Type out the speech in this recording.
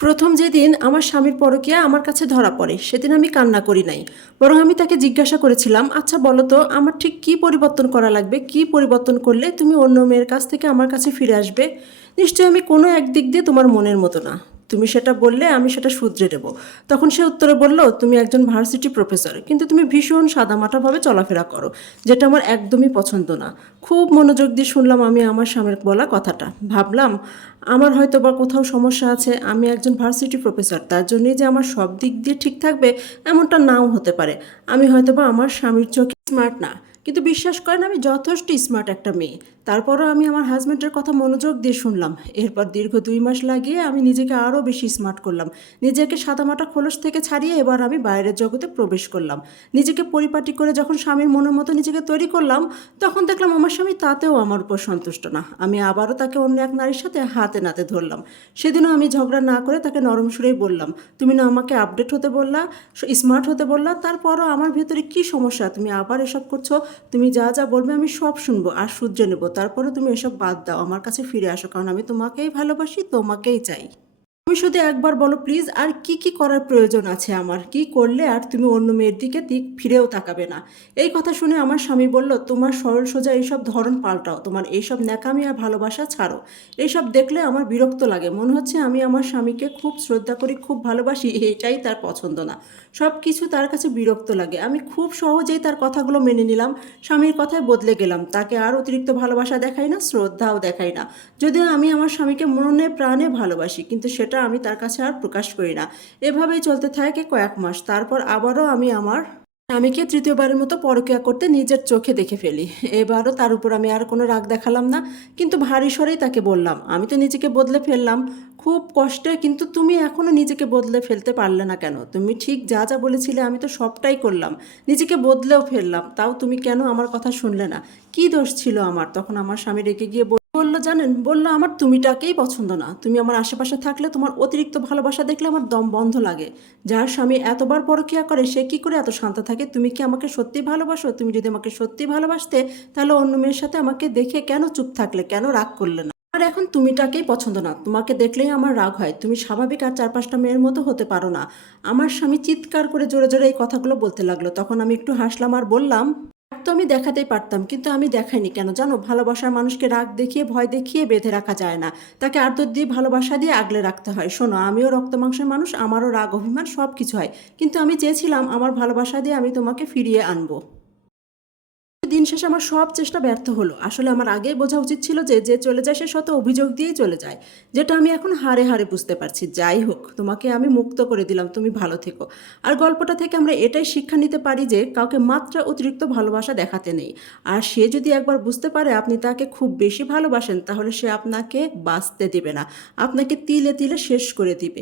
প্রথম যেদিন আমার স্বামীর পরকীয়া আমার কাছে ধরা পড়ে, সেদিন আমি কান্না করি নাই। বরং আমি তাকে জিজ্ঞাসা করেছিলাম আচ্ছা বলো তো, আমার ঠিক কি পরিবর্তন করা লাগবে? কি পরিবর্তন করলে তুমি অন্য মেয়ের কাছ থেকে আমার কাছে ফিরে আসবে? নিশ্চয়ই আমি কোনো একদিক দিয়ে তোমার মনের মতো না। তুমি সেটা বললে আমি সেটা শুধরে দেব তখন সে উত্তরে বলল, তুমি একজন ভার্সিটি প্রফেসর, কিন্তু তুমি ভীষণ সাদামাটাভাবে চলাফেরা করো, যেটা আমার একদমই পছন্দ না। খুব মনোযোগ দিয়ে শুনলাম আমি আমার স্বামীর বলা কথাটা। ভাবলাম, আমার হয়তো বা কোথাও সমস্যা আছে, আমি একজন ভার্সিটি প্রফেসর, তার জন্যই যে আমার সব দিক দিয়ে ঠিক থাকবে এমনটা নাও হতে পারে। আমি হয়তো বা আমার স্বামীর চোখে স্মার্ট না। কিন্তু বিশ্বাস করেন, আমি যথেষ্ট স্মার্ট একটা মেয়ে। তারপরও আমি আমার হাজব্যান্ডের কথা মনোযোগ দিয়ে শুনলাম। এরপর দীর্ঘ দুই মাস লাগিয়ে আমি নিজেকে আরও বেশি স্মার্ট করলাম। নিজেকে সাদামাটা খোলস থেকে ছাড়িয়ে এবার আমি বাইরের জগতে প্রবেশ করলাম। নিজেকে পরিপাটি করে যখন স্বামীর মনের মতো নিজেকে তৈরি করলাম, তখন দেখলাম আমার স্বামী তাতেও আমার উপর সন্তুষ্ট না। আমি আবারও তাকে অন্য এক নারীর সাথে হাতে নাতে ধরলাম। সেদিনও আমি ঝগড়া না করে তাকে নরম সুরেই বললাম, তুমি না আমাকে আপডেট হতে বললা স্মার্ট হতে বললা, তারপরও আমার ভেতরে কি সমস্যা? তুমি আবার এসব করছ? তুমি যা যা বলবে আমি সব শুনব আর সূর্য নেব। তারপরে তুমি এসব বাদ দাও, আমার কাছে ফিরে আসো, কারণ আমি তোমাকেই ভালোবাসি, তোমাকেই চাই। তুমি শুধু একবার বলো প্লিজ আর কি কি করার প্রয়োজন আছে আমার? কি করলে আর তুমি অন্য মেয়ের দিকে দিক ফিরেও তাকাবে না? এই কথা শুনে আমার স্বামী বলল, তোমার সরল সোজা এইসব ধরন পাল্টাও। তোমার এইসব ন্যাকামি আর ভালোবাসা ছাড়ো। এইসব দেখলে আমার বিরক্ত লাগে। মনে হচ্ছে আমি আমার স্বামীকে খুব শ্রদ্ধা করি, খুব ভালোবাসি এটাই তার পছন্দ না। সব কিছু তার কাছে বিরক্ত লাগে। আমি খুব সহজেই তার কথাগুলো মেনে নিলাম। স্বামীর কথায় বদলে গেলাম। তাকে আর অতিরিক্ত ভালোবাসা দেখাই না, শ্রদ্ধাও দেখাই না। যদিও আমি আমার স্বামীকে মনে প্রাণে ভালোবাসি, কিন্তু সেটা আমি তার কাছে আর প্রকাশ করি না। এভাবেই চলতে থাকে কয়েক মাস। তারপর আবারও আমি আমার স্বামীকে তৃতীয়বারের মতো পরকিয়া করতে নিজের চোখে দেখে ফেলি। এবারও তার উপর আমি আর কোনো রাগ দেখালাম না, কিন্তু ভারী স্বরেই তাকে বললাম, আমি তো নিজেকে বদলে ফেললাম। খুব কষ্টে, কিন্তু তুমি এখনও নিজেকে বদলে ফেলতে পারলে না কেন? তুমি ঠিক যা যা বলেছিলে আমি তো সবটাই করলাম। নিজেকে বদলেও ফেললাম। তাও তুমি কেন আমার কথা শুনলে না? কি দোষ ছিল আমার? তখন আমার স্বামী রেগে গিয়ে বলল, জানেন, বলল, আমার তুমিটাকেই পছন্দ না। তুমি আমার আশেপাশে থাকলে তোমার অতিরিক্ত ভালোবাসা দেখলে আমার দম বন্ধ লাগে। যার স্বামী এতবার পরকিয়া করে, সে কি করে এত শান্ত থাকে? তুমি কি আমাকে সত্যি ভালোবাসো? তুমি যদি আমাকে সত্যি ভালোবাসতে, তাহলে অন্য মেয়ের সাথে আমাকে দেখে কেন চুপ থাকলে? কেন রাগ করলে না? আর এখন তুমিটাকেই পছন্দ না। তোমাকে দেখলেই আমার রাগ হয়। তুমি স্বাভাবিক আর চার পাঁচটা মেয়ের মতো হতে পারো না। আমার স্বামী চিৎকার করে জোরে জোরে এই কথাগুলো বলতে লাগল। তখন আমি একটু হাসলাম আর বললাম তো আমি দেখাতেই পারতাম, কিন্তু আমি দেখাইনি কেন? জানো, ভালোবাসার মানুষকে রাগ দেখিয়ে, ভয় দেখিয়ে বেঁধে রাখা যায় না। তাকে আদর দিয়ে ভালোবাসা দিয়ে আগলে রাখতে হয়। শোনো, আমিও রক্ত মাংসের মানুষ, আমারও রাগ, অভিমান সব কিছু হয়। কিন্তু আমি চেয়েছিলাম, আমার ভালোবাসা দিয়ে আমি তোমাকে ফিরিয়ে আনব। দিন শেষে আমার সব চেষ্টা ব্যর্থ হলো। আসলে আমার আগেই বোঝা উচিত ছিল যে যে চলে যায় সে শত অভিযোগ দিয়েই চলে যায়, যেটা আমি এখন হারে হারে বুঝতে পারছি। যাই হোক, তোমাকে আমি মুক্ত করে দিলাম, তুমি ভালো থেকো। আর গল্পটা থেকে আমরা এটাই শিক্ষা নিতে পারি যে, কাউকে মাত্রা অতিরিক্ত ভালোবাসা দেখাতে নেই। আর সে যদি একবার বুঝতে পারে আপনি তাকে খুব বেশি ভালোবাসেন, তাহলে সে আপনাকে বাঁচতে দেবে না। আপনাকে তিলে তিলে শেষ করে দিবে।